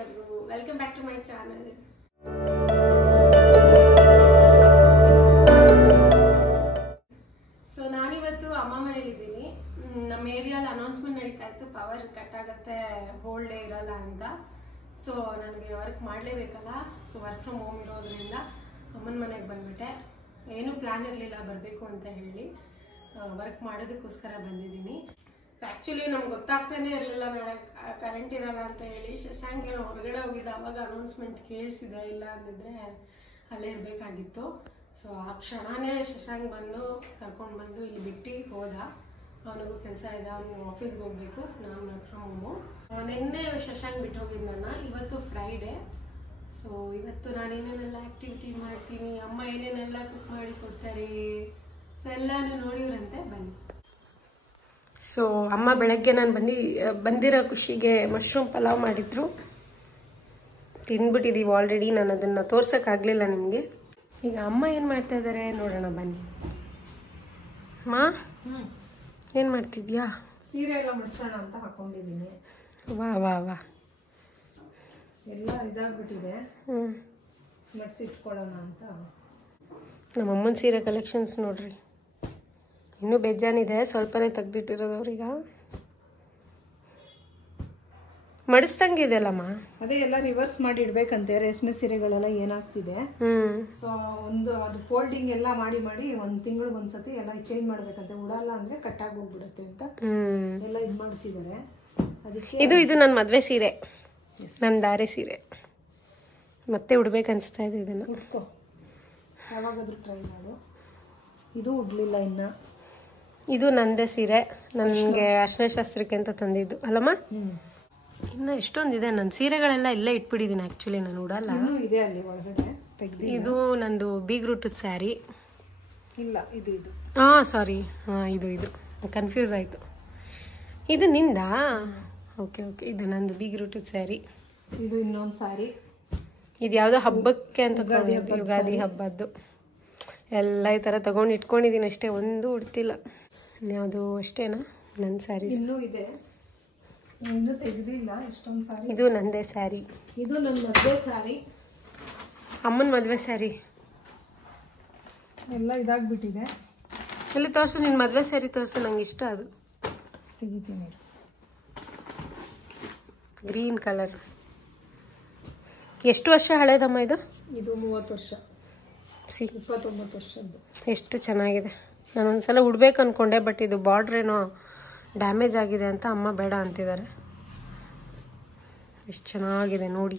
ಎಲ್ಲರಿಗೂ welcome back to my channel. So ನಾನಿವತ್ತು ಅಮ್ಮ ಮನೇಲಿದ್ದೀನಿ. ನಮ್ಮ ಏರಿಯಾಲ್ ಅನೌನ್ಸ್ಮೆಂಟ್ ನಡೀತಾ ಇತ್ತು, ಪವರ್ ಕಟ್ ಆಗುತ್ತೆ, ಹೋಲ್ ಡೇ ಇರಲ್ಲ ಅಂತ. ಸೊ ನನಗೆ ವರ್ಕ್ ಮಾಡಲೇಬೇಕಲ್ಲ, ಸೊ ವರ್ಕ್ ಫ್ರಮ್ ಹೋಮ್ ಇರೋದ್ರಿಂದ ಅಮ್ಮನ ಮನೆಗೆ ಬಂದ್ಬಿಟ್ಟೆ. ಏನೂ ಪ್ಲಾನ್ ಇರಲಿಲ್ಲ ಬರಬೇಕು ಅಂತ ಹೇಳಿ, ವರ್ಕ್ ಮಾಡೋದಕ್ಕೋಸ್ಕರ ಬಂದಿದ್ದೀನಿ. ಆ್ಯಕ್ಚುಲಿ ನಮ್ಗೆ ಗೊತ್ತಾಗ್ತಾನೆ ಇರಲಿಲ್ಲ ನಾಳೆ ಕರೆಂಟ್ ಇರಲ್ಲ ಅಂತ ಹೇಳಿ. ಶಶಾಂಕ್ ಏನೋ ಹೊರಗಡೆ ಹೋಗಿದ್ದ, ಅವಾಗ ಅನೌನ್ಸ್ಮೆಂಟ್ ಕೇಳಿಸಿದೆ, ಇಲ್ಲ ಅಂದಿದ್ರೆ ಅಲ್ಲೇ ಇರಬೇಕಾಗಿತ್ತು. ಸೊ ಆ ಕ್ಷಣನೇ ಶಶಾಂಕ್ ಬಂದು ಕರ್ಕೊಂಡು ಬಂದು ಇಲ್ಲಿ ಬಿಟ್ಟು ಹೋದ. ಅವನಿಗೂ ಕೆಲಸ ಇದೆ, ಅವನು ಆಫೀಸ್ಗೆ ಹೋಗ್ಬೇಕು, ನಾನು ವರ್ಕ್ ಫ್ರಮ್ ಹೋಮು. ನಿನ್ನೆ ಶಶಾಂಕ್ ಬಿಟ್ಟು ಹೋಗಿದ್ದನ್ನ, ಇವತ್ತು ಫ್ರೈಡೇ. ಸೊ ಇವತ್ತು ನಾನು ಏನೇನೆಲ್ಲ ಆ್ಯಕ್ಟಿವಿಟಿ ಮಾಡ್ತೀನಿ, ಅಮ್ಮ ಏನೇನೆಲ್ಲ ಕುಕ್ ಮಾಡಿ ಕೊಡ್ತಾರೆ, ಸೊ ಎಲ್ಲನೂ ನೋಡಿವ್ರಂತೆ, ಬನ್ನಿ. ಸೊ ಅಮ್ಮ ಬೆಳಗ್ಗೆ ನಾನು ಬಂದಿರೋ ಖುಷಿಗೆ ಮಶ್ರೂಮ್ ಪಲಾವ್ ಮಾಡಿದ್ರು, ತಿಂದ್ಬಿಟ್ಟಿದ್ದೀವಿ ಆಲ್ರೆಡಿ. ನಾನು ಅದನ್ನು ತೋರ್ಸೋಕ್ಕಾಗಲಿಲ್ಲ ನಿಮಗೆ. ಈಗ ಅಮ್ಮ ಏನು ಮಾಡ್ತಾ ಇದ್ದಾರೆ ನೋಡೋಣ ಬನ್ನಿ. ಮಾ ಏನು ಮಾಡ್ತಿದ್ಯಾ? ಸೀರೆ ಎಲ್ಲ ಮಡ್ಸೋಣ ಅಂತ ಹಾಕೊಂಡಿದ್ದೀನಿ. ವಾ ವಾ ವಾ, ಎಲ್ಲ ಇದಾಗ್ಬಿಟ್ಟಿದೆ, ಮಡ್ಸಿಟ್ಕೊಳ್ಳೋಣ ಅಂತ. ನಮ್ಮ ಅಮ್ಮನ ಸೀರೆ ಕಲೆಕ್ಷನ್ಸ್ ನೋಡ್ರಿ, ಇನ್ನೂ ಬೇಜಾನಿದೆ, ಸ್ವಲ್ಪನೇ ತೆಗ್ದಿಟ್ಟಿರೋದು ಅವ್ರೀಗ. ಮಡಿಸ್ದಂಗೆ ಇದೆಯಲ್ಲಮ್ಮ. ಅದೇ ಎಲ್ಲ ರಿವರ್ಸ್ ಮಾಡಿ ಇಡ್ಬೇಕಂತೆ, ರೇಷ್ಮೆ ಸೀರೆಗಳೆಲ್ಲ ಏನಾಗ್ತಿದೆ. ಸೊ ಅದು ಫೋಲ್ಡಿಂಗ್ ಎಲ್ಲ ಮಾಡಿ ಒಂದು ತಿಂಗಳಿಗೆ ಒಂದ್ಸತಿ ಎಲ್ಲ ಚೇಂಜ್ ಮಾಡ್ಬೇಕಂತೆ, ಉಡಲ್ಲ ಅಂದ್ರೆ ಕಟ್ಟಾಗಿ ಹೋಗ್ಬಿಡುತ್ತೆ ಅಂತ ಎಲ್ಲ ಇದು ಮಾಡ್ತಿದ್ದಾರೆ. ಅದಕ್ಕೆ ಇದು ನನ್ನ ಮದುವೆ ಸೀರೆ, ನನ್ನ ದಾರೆ ಸೀರೆ, ಮತ್ತೆ ಉಡ್ಬೇಕನ್ಸ್ತಾ ಇದೆ. ಇದನ್ನು ಉಟ್ಕೋ, ಯಾವಾಗಾದ್ರೂ ಟ್ರೈ ಮಾಡು. ಇದು ಉಡ್ಲಿಲ್ಲ ಇನ್ನ. ಇದು ನಂದೇ ಸೀರೆ, ನನಗೆ ಅರ್ಶಿನ ಶಾಸ್ತ್ರಕ್ಕೆ ಅಂತ ತಂದಿದ್ದು ಅಲ್ಲಮ್ಮ. ಇನ್ನು ಎಷ್ಟೊಂದಿದೆ ನನ್ನ ಸೀರೆಗಳೆಲ್ಲ ಇಲ್ಲೇ ಇಟ್ಬಿಟ್ಟಿದ್ದೀನಿ. ಆ್ಯಕ್ಚುಲಿ ನಾನು ಉಡಲ್ಲ. ಇದೆ ಅಲ್ಲಿ ಒಳಗಡೆ ತೆಗ್ದು. ಇದು ನಂದು ಬೀಗ್ರೂಟದ ಸ್ಯಾರಿ. ಇಲ್ಲ, ಇದು ಸಾರಿ, ಇದು ಕನ್ಫ್ಯೂಸ್ ಆಯಿತು. ಇದು ನಿಂದಾ? ಓಕೆ, ಇದು ನಂದು ಬೀಗ್ರೂಟದ ಸ್ಯಾರಿ. ಇದು ಇನ್ನೊಂದು ಸ್ಯಾರಿ. ಇದು ಯಾವುದೋ ಹಬ್ಬಕ್ಕೆ ಅಂತ ಯುಗಾದಿ ಹಬ್ಬದ್ದು. ಎಲ್ಲ ಈ ಥರ ತಗೊಂಡು ಇಟ್ಕೊಂಡಿದ್ದೀನಿ ಅಷ್ಟೇ, ಒಂದು ಉಡ್ತಿಲ್ಲ. ಯಾವುದು ಅಷ್ಟೇನಾ ನನ್ನ ಸ್ಯಾರಿ? ಇನ್ನೂ ಇದೆ, ಇನ್ನೂ ತೆಗೆದಿಲ್ಲ ಎಷ್ಟೊಂದು ಸ್ಯಾರಿ. ಇದು ನಂದೇ ಸ್ಯಾರಿ. ಇದು ನನ್ನ ಮದುವೆ ಸ್ಯಾರಿ, ಅಮ್ಮನ ಮದುವೆ ಸ್ಯಾರಿ. ಎಲ್ಲ ಇದಾಗ್ಬಿಟ್ಟಿದೆ. ಎಲ್ಲಿ ತೋರಿಸು, ನಿನ್ನ ಮದುವೆ ಸ್ಯಾರಿ ತೋರಿಸು, ನಂಗೆ ಇಷ್ಟ ಅದು. ತೆಗಿತೀನಿ. Green colour. ಎಷ್ಟು ವರ್ಷ ಹಳೇದಮ್ಮ ಇದು? ಇದು 30 ವರ್ಷ. 29 ವರ್ಷದ್ದು. ಎಷ್ಟು ಚೆನ್ನಾಗಿದೆ. ನಾನೊಂದ್ಸಲ ಉಡ್ಬೇಕು ಅಂದ್ಕೊಂಡೆ, ಬಟ್ ಇದು ಬಾರ್ಡ್ರ್ ಏನೋ ಡ್ಯಾಮೇಜ್ ಆಗಿದೆ ಅಂತ ಅಮ್ಮ ಬೇಡ ಅಂತಿದ್ದಾರೆ. ಎಷ್ಟು ಚೆನ್ನಾಗಿದೆ ನೋಡಿ.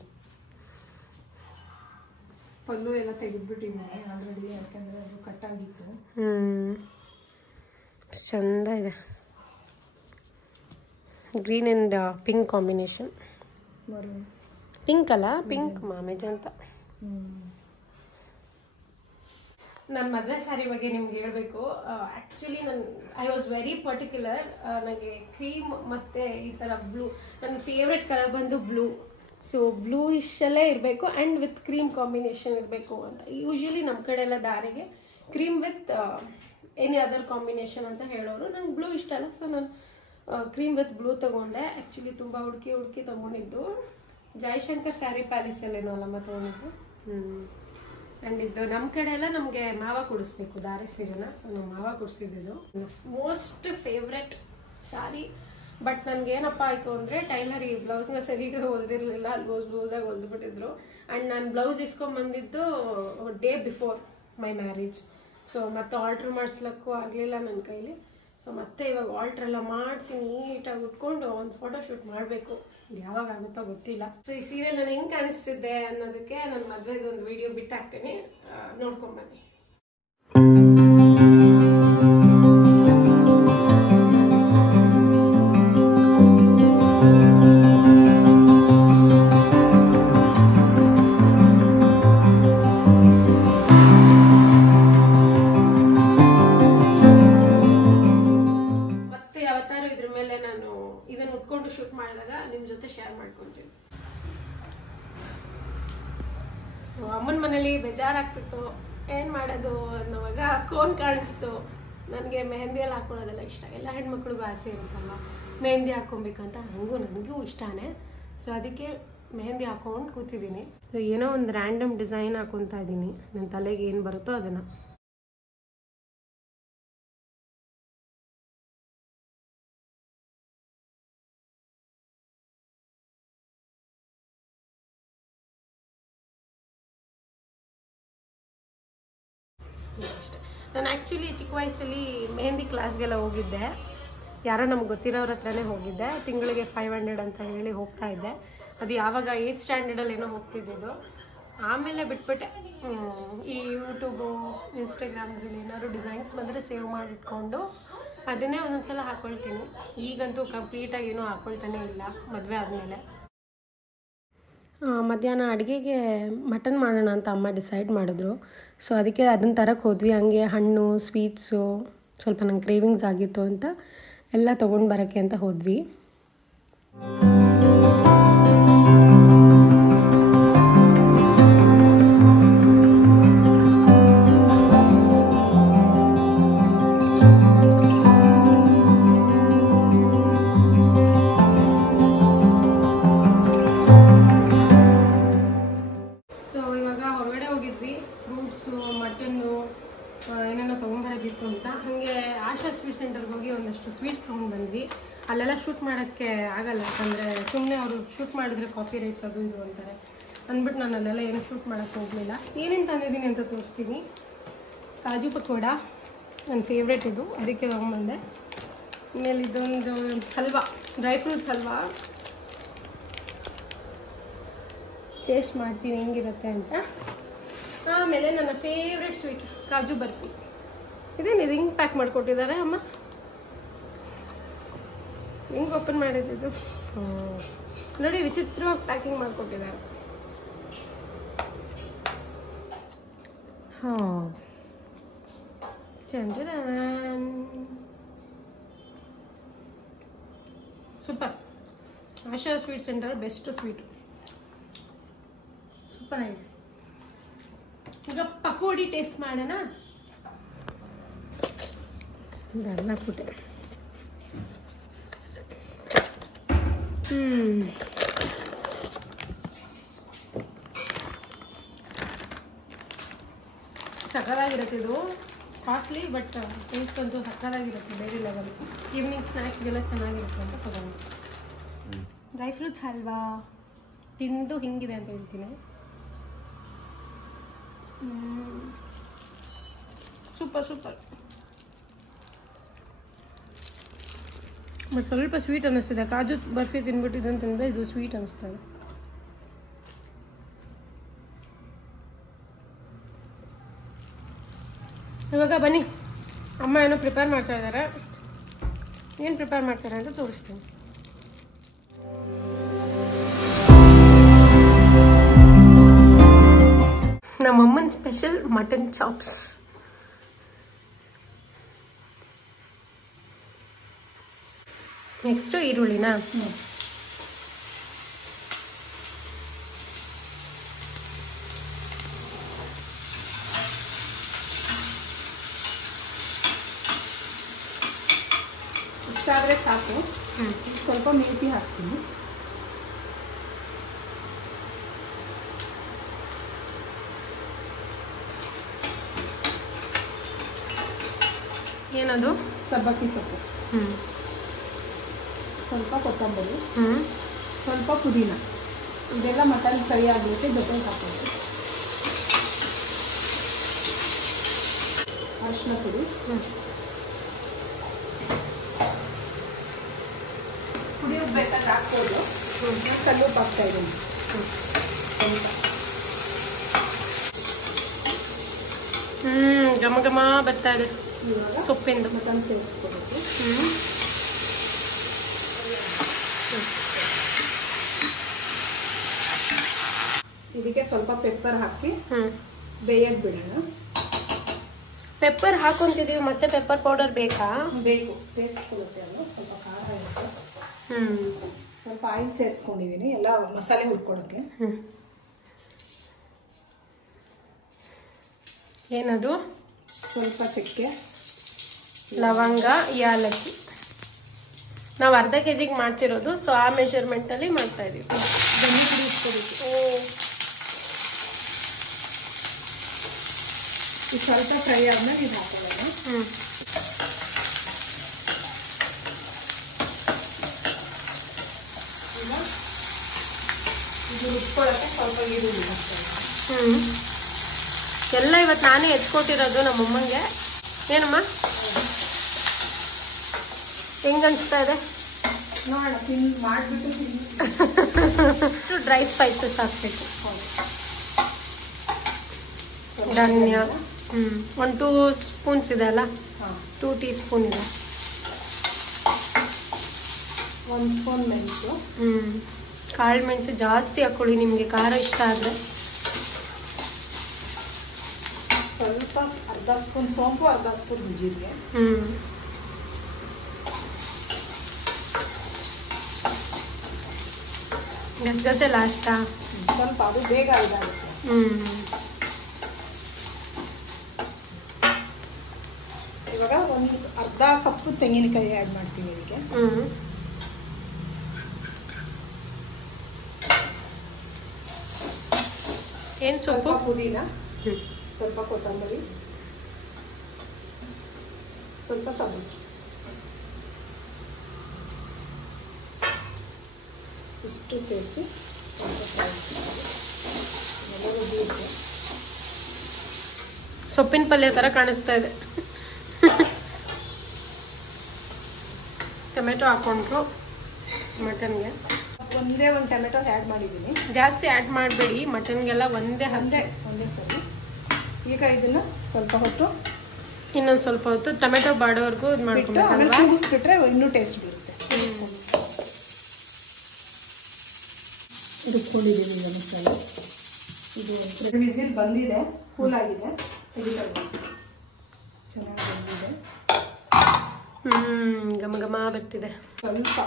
ಪಲ್ಲು ಎಲ್ಲ ತೆಗೆದ್ಬಿಟ್ಟಿದ್ದೀನಿ ಆಲ್ರೆಡಿ, ಯಾಕಂದರೆ ಅದು ಕಟ್ಟಾಗಿತ್ತು. ಎಷ್ಟು ಚಂದ ಇದೆ. Green and pink combination. Pink ಅಲ್ಲ, ಪಿಂಕ್ ಮೆಜೆಂಟ. ನನ್ನ ಮದುವೆ ಸ್ಯಾರಿ ಬಗ್ಗೆ ನಿಮ್ಗೆ ಹೇಳಬೇಕು. Actually I was very particular. ನನಗೆ ಕ್ರೀಮ್ ಮತ್ತು ಈ ಥರ ಬ್ಲೂ, ನನ್ನ ಫೇವ್ರೆಟ್ ಕಲರ್ ಬಂದು ಬ್ಲೂ. ಸೊ ಬ್ಲೂ ಇಶಲ್ಲೇ ಇರಬೇಕು ಆ್ಯಂಡ್ ವಿತ್ ಕ್ರೀಮ್ ಕಾಂಬಿನೇಷನ್ ಇರಬೇಕು ಅಂತ. ಯೂಶ್ವಲಿ ನಮ್ಮ ಕಡೆ ಎಲ್ಲ ದಾರಿಗೆ cream with any other combination ಅಂತ ಹೇಳೋರು. ನಂಗೆ ಬ್ಲೂ ಇಷ್ಟ ಅಲ್ಲ, ಸೊ ನಾನು ಕ್ರೀಮ್ ವಿತ್ ಬ್ಲೂ ತೊಗೊಂಡೆ. ಆ್ಯಕ್ಚುಲಿ ತುಂಬ ಹುಡುಕಿ ತೊಗೊಂಡಿದ್ದು ಜಯಶಂಕರ್ ಸ್ಯಾರಿ ಪ್ಯಾಲೇಸಲ್ಲೇನೋ ಅಲ್ಲಮ್ಮ ತೊಗೊಂಡಿದ್ದು. ಆ್ಯಂಡ್ ಇದು ನಮ್ಮ ಕಡೆ ಎಲ್ಲ ನಮಗೆ ಮಾವ ಕೊಡಿಸ್ಬೇಕು ದಾರೆ ಸೀರೆನ. ಸೊ ನಮ್ಮ ಮಾವ ಕೊಡಿಸಿದ್ದು ಮೋಸ್ಟ್ ಫೇವ್ರೆಟ್ ಸ್ಯಾರಿ. ಬಟ್ ನನಗೇನಪ್ಪ ಆಯಿತು ಅಂದರೆ, ಟೈಲರ್ ಈ ಬ್ಲೌಸ್ನ ಸರಿಗೆ ಹೊಲ್ದಿರಲಿಲ್ಲ, ಲೂಸಾಗಿ ಹೊಲ್ದುಬಿಟ್ಟಿದ್ರು. ಆ್ಯಂಡ್ ನಾನು ಬ್ಲೌಸ್ ಇಸ್ಕೊಂಬಂದಿದ್ದು day before my marriage. So ಮತ್ತೆ ಆಲ್ಟ್ರ್ ಮಾಡಿಸ್ಲಿಕ್ಕೂ ಆಗಲಿಲ್ಲ ನನ್ನ ಕೈಲಿ. ಸೊ ಮತ್ತೆ ಇವಾಗ ಆಲ್ಟ್ರ್ ಎಲ್ಲ ಮಾಡಿಸಿ ನೀಟಾಗಿ ಉಟ್ಕೊಂಡು ಒಂದು ಫೋಟೋ ಶೂಟ್ ಮಾಡಬೇಕು. ಯಾವಾಗ ಆಗುತ್ತೋ ಗೊತ್ತಿಲ್ಲ. ಸೊ ಈ ಸೀರೆ ನಾನು ಹೆಂಗೆ ಕಾಣಿಸ್ತಿದ್ದೆ ಅನ್ನೋದಕ್ಕೆ ನನ್ನ ಮದುವೆದು ಒಂದು ವಿಡಿಯೋ ಬಿಟ್ಟಾಕ್ತೀನಿ, ನೋಡ್ಕೊಂಬನ್ನಿ. ಶೂಟ್ ಮಾಡಿದಾಗ ನಿಮ್ಮ ಜೊತೆ ಶೇರ್ ಮಾಡ್ಕೊಳ್ತೀನಿ. ಸೊ ಅಮ್ಮನ ಮನೇಲಿ ಬೇಜಾರಾಗ್ತಿತ್ತು, ಏನು ಮಾಡೋದು ಅನ್ನೋವಾಗ ಕೋನ್ ಕಾಣಿಸ್ತು. ನನಗೆ ಮೆಹಂದಿ ಎಲ್ಲ ಹಾಕೊಳ್ಳೋದೆಲ್ಲ ಇಷ್ಟ, ಎಲ್ಲ ಹೆಣ್ಮಕ್ಳಿಗೂ ಆಸೆ ಇರುತ್ತಲ್ವ ಮೆಹಂದಿ ಹಾಕ್ಕೊಬೇಕಂತ. ನನಗೂ ಇಷ್ಟನೇ. ಸೊ ಅದಕ್ಕೆ ಮೆಹಂದಿ ಹಾಕೊಂಡು ಕೂತಿದ್ದೀನಿ. ಏನೋ ಒಂದು ರ್ಯಾಂಡಮ್ ಡಿಸೈನ್ ಹಾಕೊತಾ ಇದ್ದೀನಿ, ನನ್ನ ತಲೆಗೆ ಏನು ಬರುತ್ತೋ ಅದನ್ನು. ನಾನು ಆ್ಯಕ್ಚುಲಿ ಚಿಕ್ಕ ವಯಸ್ಸಲ್ಲಿ ಮೆಹಂದಿ ಕ್ಲಾಸ್ಗೆಲ್ಲ ಹೋಗಿದ್ದೆ. ಯಾರೋ ನಮ್ಗೆ ಗೊತ್ತಿರೋರ ಹತ್ರನೇ ಹೋಗಿದ್ದೆ. ತಿಂಗಳಿಗೆ 500 ಅಂತ ಹೇಳಿ ಹೋಗ್ತಾ ಇದ್ದೆ. ಅದು ಯಾವಾಗ 8th ಸ್ಟ್ಯಾಂಡರ್ಡಲ್ಲಿ ಏನೋ ಹೋಗ್ತಿದ್ದಿದ್ದು. ಆಮೇಲೆ ಬಿಟ್ಬಿಟ್ಟೆ. ಈ ಯೂಟ್ಯೂಬು, ಇನ್ಸ್ಟಾಗ್ರಾಮ್ಸಲ್ಲಿ ಏನಾದ್ರು ಡಿಸೈನ್ಸ್ ಬಂದರೆ ಸೇವ್ ಮಾಡಿಟ್ಕೊಂಡು ಅದನ್ನೇ ಒಂದೊಂದ್ಸಲ ಹಾಕ್ಕೊಳ್ತೀನಿ. ಈಗಂತೂ ಕಂಪ್ಲೀಟಾಗಿ ಏನೂ ಹಾಕ್ಕೊಳ್ತಾನೆ ಇಲ್ಲ ಮದುವೆ ಆದಮೇಲೆ. ಮಧ್ಯಾಹ್ನ ಅಡುಗೆಗೆ ಮಟನ್ ಮಾಡೋಣ ಅಂತ ಅಮ್ಮ ಡಿಸೈಡ್ ಮಾಡಿದ್ರು. ಸೊ ಅದಕ್ಕೆ ಅದನ್ನ ತರಕ್ಕೆ ಹೋದ್ವಿ. ಹಂಗೆ ಹಣ್ಣು, ಸ್ವೀಟ್ಸು, ಸ್ವಲ್ಪ ನಂಗೆ ಕ್ರೇವಿಂಗ್ಸ್ ಆಗಿತ್ತು ಅಂತ ಎಲ್ಲ ತೊಗೊಂಡು ಬರೋಕ್ಕೆ ಅಂತ ಹೋದ್ವಿ. ಏನೇನೋ ತೊಗೊಂಬರೋದಿತ್ತು ಅಂತ ಹಾಗೆ ಆಶಾ ಸ್ವೀಟ್ ಸೆಂಟರ್ಗೆ ಹೋಗಿ ಒಂದಷ್ಟು ಸ್ವೀಟ್ಸ್ ತೊಗೊಂಡು ಬಂದ್ವಿ. ಅಲ್ಲೆಲ್ಲ ಶೂಟ್ ಮಾಡೋಕ್ಕೆ ಆಗಲ್ಲ, ಯಾಕಂದರೆ ಸುಮ್ಮನೆ ಅವರು ಶೂಟ್ ಮಾಡಿದ್ರೆ ಕಾಪಿ ರೈಟ್ಸ್ ಅದು ಇದು ಅಂತಾರೆ ಅಂದ್ಬಿಟ್ಟು ನಾನು ಅಲ್ಲೆಲ್ಲ ಏನು ಶೂಟ್ ಮಾಡೋಕ್ಕೆ ಹೋಗಲಿಲ್ಲ. ಏನೇನು ತಂದಿದ್ದೀನಿ ಅಂತ ತೋರಿಸ್ತೀನಿ. ಕಾಜು ಪಕೋಡ ನನ್ನ ಫೇವ್ರೇಟ್ ಇದು, ಅದಕ್ಕೆ ತೊಗೊಂಬಂದೆ. ಆಮೇಲೆ ಇದೊಂದು halwa, dry fruits halwa, taste ಮಾಡ್ತೀನಿ ಹೆಂಗಿರುತ್ತೆ ಅಂತ. ಆಮೇಲೆ ನನ್ನ ಫೇವ್ರೆಟ್ ಸ್ವೀಟ್ ಕಾಜು ಬರ್ಫಿ. ಇದೇನಿದು ಹಿಂಗೆ ಪ್ಯಾಕ್ ಮಾಡಿಕೊಟ್ಟಿದ್ದಾರೆ ಅಮ್ಮ, ಹಿಂಗೆ ಓಪನ್ ಮಾಡಿದ್ದು ನೋಡಿ, ವಿಚಿತ್ರವಾಗಿ ಪ್ಯಾಕಿಂಗ್ ಮಾಡಿಕೊಟ್ಟಿದ್ದಾರೆ. ಹಾಂ, Chandran super. Asha sweet centre best sweet, super ಆಗಿದೆ. ಈಗ ಪಕೋಡಿ ಟೇಸ್ಟ್ ಮಾಡೋಣ. ಇದೆಲ್ಲ ಪುಟ್ಟೆ ಸಕ್ಕತ್ತಾಗಿರುತ್ತೆ. ಇದು ಕಾಸ್ಟ್ಲಿ ಬಟ್ ಟೇಸ್ಟ್ ಅಂತೂ ಸಕ್ಕತ್ತಾಗಿರುತ್ತೆ, ಬೇರೆ ಲೆವೆಲ್. ಈವ್ನಿಂಗ್ ಸ್ನ್ಯಾಕ್ಸ್ಗೆಲ್ಲ ಚೆನ್ನಾಗಿರುತ್ತೆ ಅಂತ ತಗೊಂಡು. ಡ್ರೈ ಫ್ರೂಟ್ಸ್ ಹಲ್ವಾ ತಿಂದು ಹಿಂಗಿದೆ ಅಂತ ಹೇಳ್ತೀನಿ. Super super. ಮತ್ತು ಸ್ವಲ್ಪ ಸ್ವೀಟ್ ಅನ್ನಿಸ್ತಿದೆ. ಕಾಜು ಬರ್ಫಿ ತಿನ್ಬಿಟ್ಟು ಇದನ್ನು ತಿಂದರೆ ಇದು ಸ್ವೀಟ್ ಅನ್ನಿಸ್ತದೆ. ಇವಾಗ ಬನ್ನಿ, ಅಮ್ಮ ಏನೋ ಪ್ರಿಪೇರ್ ಮಾಡ್ತಾ ಇದ್ದಾರೆ. ಏನು ಪ್ರಿಪೇರ್ ಮಾಡ್ತಾರೆ ಅಂತ ತೋರಿಸ್ತೀನಿ. ನಮ್ಮಮ್ಮನ ಸ್ಪೆಷಲ್ ಮಟನ್ ಚಾಪ್ಸ್. ನೆಕ್ಸ್ಟು ಈರುಳ್ಳಿನಾ? ಇಷ್ಟಾದರೆ ಸಾಕು. ಸ್ವಲ್ಪ ಮೆಂತಿ ಹಾಕ್ತೀನಿ. ಏನದು? ಸಬ್ಬಕ್ಕಿ ಸೊಪ್ಪು, ಸ್ವಲ್ಪ ಕೊತ್ತಂಬರಿ, ಸ್ವಲ್ಪ ಪುದೀನ. ಇದೆಲ್ಲ ಮಟನ್ ಫ್ರೈ ಆಗಲಿಕ್ಕೆ ಜೊತೆಗೆ ಹಾಕೋದು. ಅರಿಶಿನ ಪುಡಿ, ಕುಡಿಯೋದು ಬೇಕಾದ್ರೆ ಹಾಕ್ಬೋದು. ಕಲ್ಲುಪ್ಪು ಹಾಕ್ತಾ ಇದ್ದೀನಿ ಸ್ವಲ್ಪ. ಘಮ ಘಮ ಬರ್ತಾ ಇದೆ ಸೊಪ್ಪಿಂದು. ಮಟನ್ ಸೇರಿಸ್ಕೊಬೇಕು. ಇದಕ್ಕೆ ಸ್ವಲ್ಪ ಪೆಪ್ಪರ್ ಹಾಕಿ ಬೇಯಕ್ಕೆ ಬಿಡೋಣ. ಪೆಪ್ಪರ್ ಹಾಕೊಂತಿದೀವಿ, ಮತ್ತೆ ಪೆಪ್ಪರ್ ಪೌಡರ್ ಬೇಕಾ? ಬೇಕು, ಟೇಸ್ಟ್ ಕೊಡುತ್ತೆ ಅಲ್ಲ, ಸ್ವಲ್ಪ ಖಾರ ಇರುತ್ತೆ. ಸ್ವಲ್ಪ ಆಯಿಲ್ ಸೇರಿಸ್ಕೊಂಡಿದ್ದೀನಿ ಎಲ್ಲ ಮಸಾಲೆ ಹುರ್ಕೊಳಕ್ಕೆ. ಏನದು? ಸ್ವಲ್ಪ ಚಕ್ಕೆ, ಲವಂಗ, ಯಾಲಕ್ಕಿ. ನಾವು ಅರ್ಧ ಕೆಜಿಗೆ ಮಾಡ್ತಿರೋದು, ಸೊ ಆ ಮೆಷರ್ಮೆಂಟಲ್ಲಿ ಮಾಡ್ತಾ ಇದೀವಿ. ಬೆಣ್ಣೆ ಪುಡಿ ಇಟ್ಕೋಬೇಕು. ಇದು ಸ್ವಲ್ಪ ಫ್ರೈ ಆದ್ಮೇಲೆ ಇದು ಹಾಕೋಣ. ಇದು ರುಬ್ಕೊಳ್ಳೋಕೆ ಸ್ವಲ್ಪ ಈರುಳ್ಳಿ ಹಾಕ್ತಾರೆ. ಎಲ್ಲ ಇವತ್ತು ನಾನೇ ಎತ್ಕೊಟ್ಟಿರೋದು ನಮ್ಮಮ್ಮಂಗೆ. ಏನಮ್ಮ ಹೆಂಗ ಅನ್ಸ್ತಾ ಇದೆ ನೋಡೋಣ, ಮಾಡಿಬಿಟ್ಟು ಡ್ರೈ ಸ್ಪೈಸಸ್ ಹಾಕ್ಬೇಕು. ಧನ್ಯ 1 2 ಸ್ಪೂನ್ಸ್ ಇದೆ ಅಲ್ಲ, 2 ಟೀ ಸ್ಪೂನ್ ಇದೆ. 1 ಸ್ಪೂನ್ ಮೆಣಸು. ಕಾಳು ಮೆಣಸು ಜಾಸ್ತಿ ಹಾಕೊಳ್ಳಿ ನಿಮಗೆ ಖಾರ ಇಷ್ಟ ಆದರೆ. ಸ್ವಲ್ಪ ಅರ್ಧ ಸ್ಪೂನ್ ಸೋಂಪು, ಅರ್ಧ ಸ್ಪೂನ್ ಜೀರಿಗೆ. ಗಸಗಸೆ ಲಾಸ್ಟಾ? ಸ್ವಲ್ಪ ಅದು ಬೇಗ ಇದಾಗುತ್ತೆ. ಇವಾಗ ಒಂದು ಅರ್ಧ ಕಪ್ ತೆಂಗಿನಕಾಯಿ ಆ್ಯಡ್ ಮಾಡ್ತೀನಿ ಇದಕ್ಕೆ. ಏನು ಸೊಪ್ಪು? ಪುದೀನ, ಸ್ವಲ್ಪ ಕೊತ್ತಂಬರಿ, ಸ್ವಲ್ಪ ಸಬ್ಬಕ್ಕಿ, ಇಷ್ಟು ಸೇರಿಸಿ ಸೊಪ್ಪಿನ ಪಲ್ಯ ಥರ ಕಾಣಿಸ್ತಾ ಇದೆ. ಟೊಮೆಟೊ ಹಾಕೊಂಡ್ರು ಮಟನ್ಗೆ. ಒಂದೇ ಒಂದು ಟೊಮೆಟೊ ಆ್ಯಡ್ ಮಾಡಿದ್ದೀನಿ. ಜಾಸ್ತಿ ಆ್ಯಡ್ ಮಾಡಬೇಡಿ ಮಟನ್ಗೆಲ್ಲ, ಒಂದೇ ಸರಿ. ಈಗ ಇದನ್ನ ಸ್ವಲ್ಪ ಹೊತ್ತು, ಇನ್ನೊಂದು ಸ್ವಲ್ಪ ಹೊತ್ತು ಟೊಮೆಟೊ ಬಾಡೋವರೆಗೂ ಇದು ಮಾಡ್ಕೊಂಡು ಕೂಗಿಸ್ಬಿಟ್ರೆ ಇನ್ನೂ ಟೇಸ್ಟ್ ಬರುತ್ತೆ. ರುಬ್ಕೊಂಡಿದ್ದೀನಿ ಈಗ ಮಸಾಲೆ. ಇದು 2 ವಿಸಿಲ್ ಬಂದಿದೆ, ಕೂಲ್ ಆಗಿದೆ. ಚೆನ್ನಾಗಿ ಬಂದಿದೆ. ಘಮ ಘಮ ಬರ್ತಿದೆ. ಸ್ವಲ್ಪ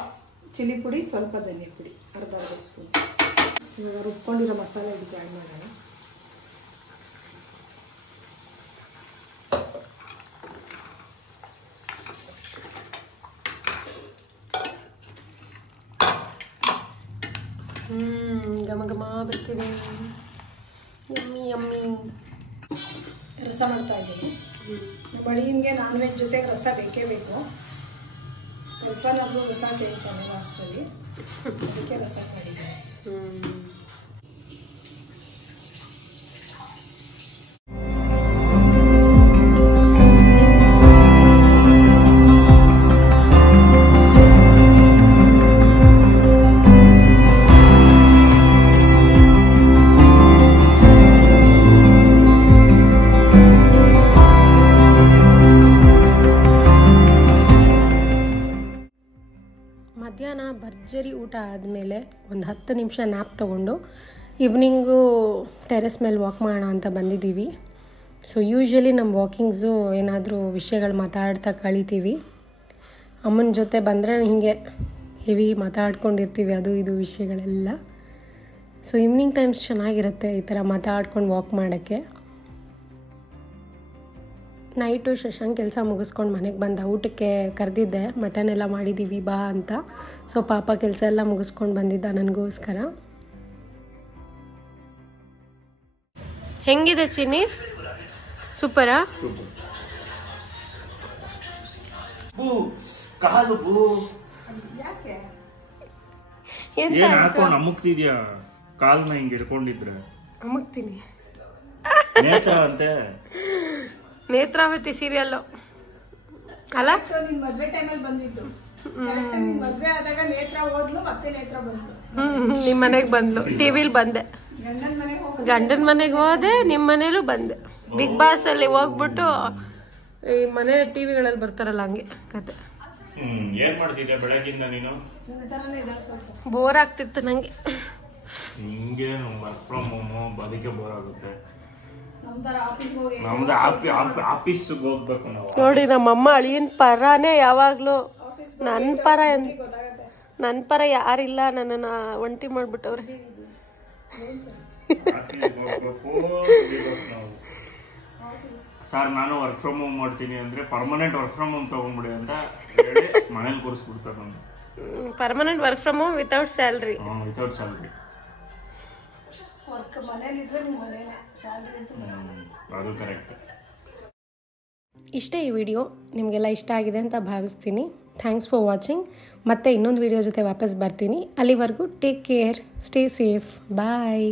ಚಿಲ್ಲಿ ಪುಡಿ, ಸ್ವಲ್ಪ ಧನಿಯಾ ಪುಡಿ, ಅರ್ಧ ಸ್ಪೂನ್. ಇವಾಗ ರುಬ್ಕೊಂಡಿರೋ ಮಸಾಲೆ ಇದಕ್ಕೆ ಆ್ಯಡ್ ಮಾಡೋಣ. ಘಮ ಘಮ ಬರ್ತಿದೆ. Yummy yummy. ರಸ ಮಾಡ್ತಾ ಇದ್ದೀನಿ. ನಮ್ಮ ಅಡಿಗೆ ನಾನ್ ವೆಜ್ ಜೊತೆಗೆ ರಸ ಬೇಕೇ ಬೇಕು. ಸ್ವಲ್ಪನಾದ್ರೂ ರಸ ಕೇಳ್ತಾನೆ ಲಾಸ್ಟಲ್ಲಿ, ಅದಕ್ಕೆ ರಸ ಮಾಡಿದ್ದೀನಿ. ಮಧ್ಯಾಹ್ನ ಭರ್ಜರಿ ಊಟ ಆದಮೇಲೆ ಒಂದು 10 ನಿಮಿಷ ನ್ಯಾಪ್ ತೊಗೊಂಡು ಈವ್ನಿಂಗು ಟೆರೆಸ್ ಮೇಲೆ ವಾಕ್ ಮಾಡೋಣ ಅಂತ ಬಂದಿದ್ದೀವಿ. ಸೊ ಯೂಶ್ವಲಿ ನಮ್ಮ ವಾಕಿಂಗ್ಸು ಏನಾದರೂ ವಿಷಯಗಳು ಮಾತಾಡ್ತಾ ಕಳಿತೀವಿ. ಅಮ್ಮನ ಜೊತೆ ಬಂದರೆ ಹೀಗೆ ಹೆವಿ ಮಾತಾಡ್ಕೊಂಡಿರ್ತೀವಿ, ಅದು ಇದು ವಿಷಯಗಳೆಲ್ಲ. ಸೊ ಈವ್ನಿಂಗ್ ಟೈಮ್ಸ್ ಚೆನ್ನಾಗಿರುತ್ತೆ ಈ ಥರ ಮಾತಾಡ್ಕೊಂಡು ವಾಕ್ ಮಾಡೋಕ್ಕೆ. ನೈಟು ಶಶಾಂಕ್ ಕೆಲಸ ಮುಗಿಸ್ಕೊಂಡು ಮನೆಗೆ ಬಂದ. ಊಟಕ್ಕೆ ಕರೆದಿದ್ದೆ, ಮಟನ್ ಎಲ್ಲ ಮಾಡಿದ್ದೀವಿ ಬಾ ಅಂತ. ಸೊ ಪಾಪ ಕೆಲಸ ಎಲ್ಲ ಮುಗಿಸ್ಕೊಂಡು ಬಂದಿದ್ದ ನನಗೋಸ್ಕರ. ಹೆಂಗಿದೆ ಚಿನ್ನಿ? ಸೂಪರಾ? ಅಮ್ಮಕ್ತಿದ್ಯಾ? ಕಾಲ್ನ ಹಿಂಗೆ ಹಿಡ್ಕೊಂಡಿದ್ರೆ ಅಮ್ಮಕ್ತೀನಿ. ನೇತ್ರಾವತಿ ಸೀರಿಯಲ್ಲು ಅಲ್ಲ? ನಿನ್ ಮದ್ವೆ ಟೈಮಲ್ಲಿ ಬಂದಿದ್ದು. ನಿನ್ ಮದ್ವೆ ಆದಾಗ ನೇತ್ರ ಹೋದ್ಲು, ಮತ್ತೆ ನೇತ್ರ ಬಂದ್ಲು. ನಿಮ್ಮ ಮನೆಗೆ ಬಂದ್ಲು. ಟಿವಿಲಿ ಬಂದೆ, ಗಂಡನ ಮನೆಗೆ ಹೋದೆ, ನಿಮ್ಮ ಮನೇಲೂ ಬಂದೆ. ಬಿಗ್ ಬಾಸ್ ಅಲ್ಲಿ ಹೋಗ್ಬಿಟ್ಟು ಈ ಮನೆ ಟಿವಿಗಳಲ್ಲಿ ಬರ್ತಾರಲ್ಲ ಹಂಗೆ ಕತೆ. ಏನ್ ಮಾಡ್ತಿದ್ದೆ ಬೆಳಗಿಂದ ನೀನು? ಬೋರ್ ಆಗ್ತಿತ್ತು ನಂಗೆ. ಹಿಂಗೇನು ವರ್ಕ್ ಫ್ರಮ್ ಹೋಮ್, ಅದಕ್ಕೆ ಬೋರ್ ಆಗುತ್ತೆ. ನಮ್ದು ಆಫೀಸ್ಗೆ ಹೋಗ್ಬೇಕು ನಾವು. ನೋಡಿ ನಮ್ಮಮ್ಮ ಅಳಿಯನ್ ಪರಾನೇ ಯಾವಾಗ್ಲೂ. ನನ್ನ ಪರ ಯಾರಿಲ್ಲ, ನನ್ನನ್ನು ಒಂಟಿ ಮಾಡ್ಬಿಟ್ಟವ್ರೆ. ಸರ್ ನಾನು ವರ್ಕ್ ಫ್ರಮ್ ಹೋಮ್ ಮಾಡ್ತೀನಿ ಅಂದ್ರೆ ಪರ್ಮನೆಂಟ್ ವರ್ಕ್ ಫ್ರಮ್ ಹೋಮ್ ತಗೊಂಡ್ಬಿಡಿ ಅಂತ ಹೇಳಿ ಮನೇಲಿ ಕೂರಿಸ್ಬಿಡ್ತಾರೆ. ನಮ್ಗೆ permanent work from home without salary. Without salary. Work ಮನೇಲಿದ್ರೆ ನೀವು ಮನೇಲೆ, ಸ್ಯಾಲ್ರಿ ಅಂತೂ ಅದು ಕರೆಕ್ಟ್. ಇಷ್ಟೇ ಈ ವಿಡಿಯೋ. ನಿಮಗೆಲ್ಲ ಇಷ್ಟ ಆಗಿದೆ ಅಂತ ಭಾವಿಸ್ತೀನಿ. Thanks for watching. ಮತ್ತೆ ಇನ್ನೊಂದು ವಿಡಿಯೋ ಜೊತೆ ವಾಪಸ್ ಬರ್ತೀನಿ. ಅಲ್ಲಿವರೆಗೂ ಟೇಕ್ ಕೇರ್, ಸ್ಟೇ ಸೇಫ್, ಬಾಯ್.